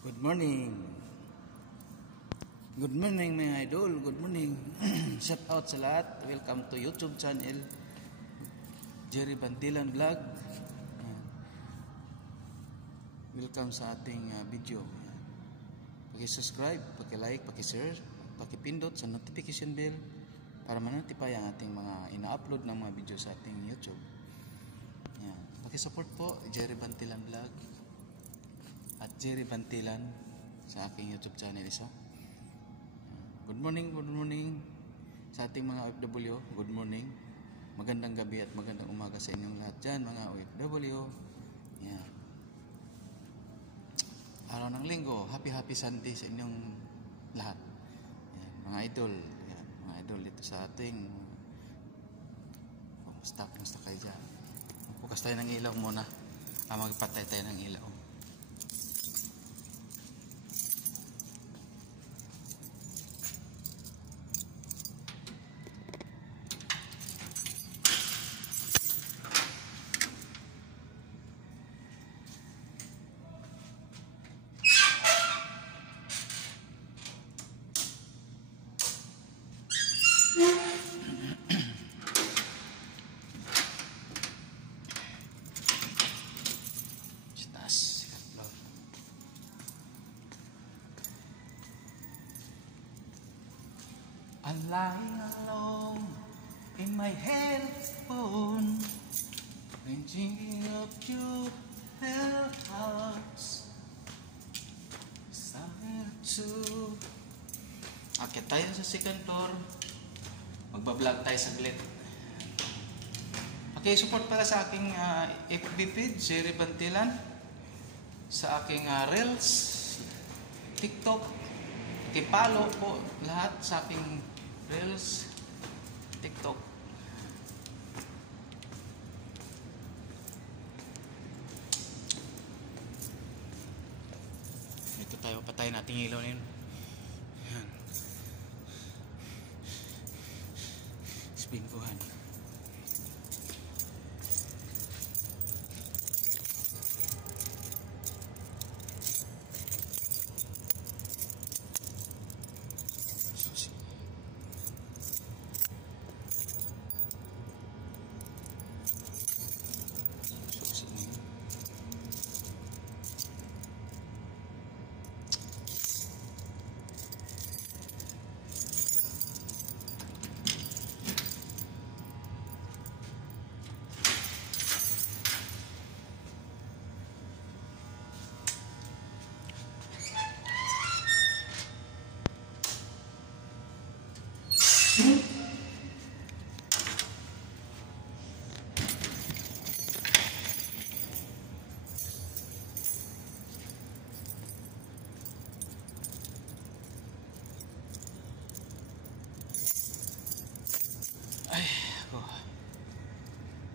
Good morning. Good morning mga idol. Good morning. Shout out sa lahat. Welcome to YouTube channel Jerry Bantilan Vlog. Welcome sa ating video. Paki-subscribe, paki-like, paki-share, paki-pindot sa notification bell para ma-notify ang ating mga ina-upload ng mga video sa ating YouTube. Paki-support po Jerry Bantilan Vlog at Jerry Bantilan sa aking YouTube channel isa. Good morning sa ating mga OFW. Good morning. Magandang gabi at magandang umaga sa inyong lahat dyan mga OFW. Yan. Araw ng linggo, happy Sunday sa inyong lahat. Yan, mga idol. Yan, mga idol dito sa ating kumusta kayo dyan. Bukas tayo ng ilaw muna. Magpatay tayo ng ilaw. I'm lying alone in my headphone, thinking of you, her house. Somewhere to. Akit tayo sa second floor. Magbablog tayo saglit. Okay, support pala sa aking FB page, Jerry Bantilan. Sa aking Reels, TikTok, Tipalo po lahat sa aking Reels, TikTok. Ito tayo, patayin natin ilaw na yun. Yan. Spinkuhan.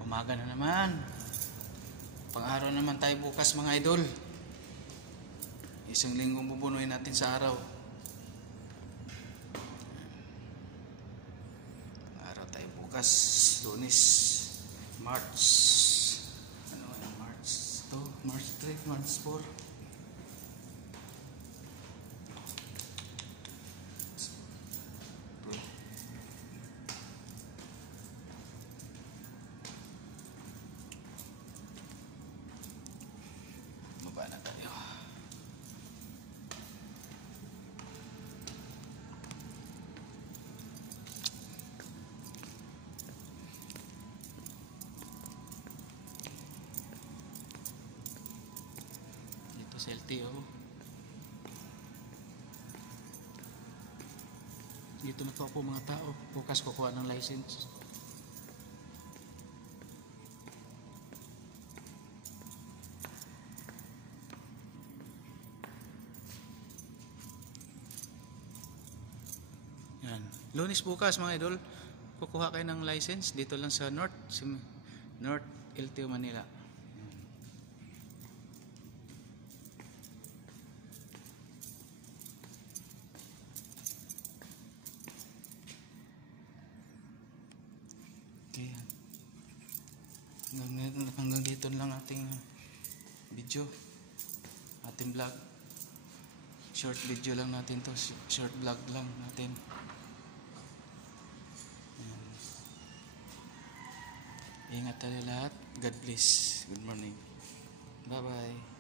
Umaga na naman. Pang-araw naman tayo bukas mga idol. Isang linggong bubunuin natin sa araw. Pang-araw tayo bukas. Lunes, March. Ano yan? March 2, March 3, March 4. Na tayo. Dito sa LTO. Dito na to po mga tao. Bukas kukuha ng license. Yan. Lunes bukas mga idol, kukuha kayo ng license dito lang sa North LTO Manila. Okay. Hanggang dito lang ating video, ating vlog. Short video lang natin to. Short vlog lang natin. Ayan. Ingat tayo lahat. God bless. Good morning. Bye-bye.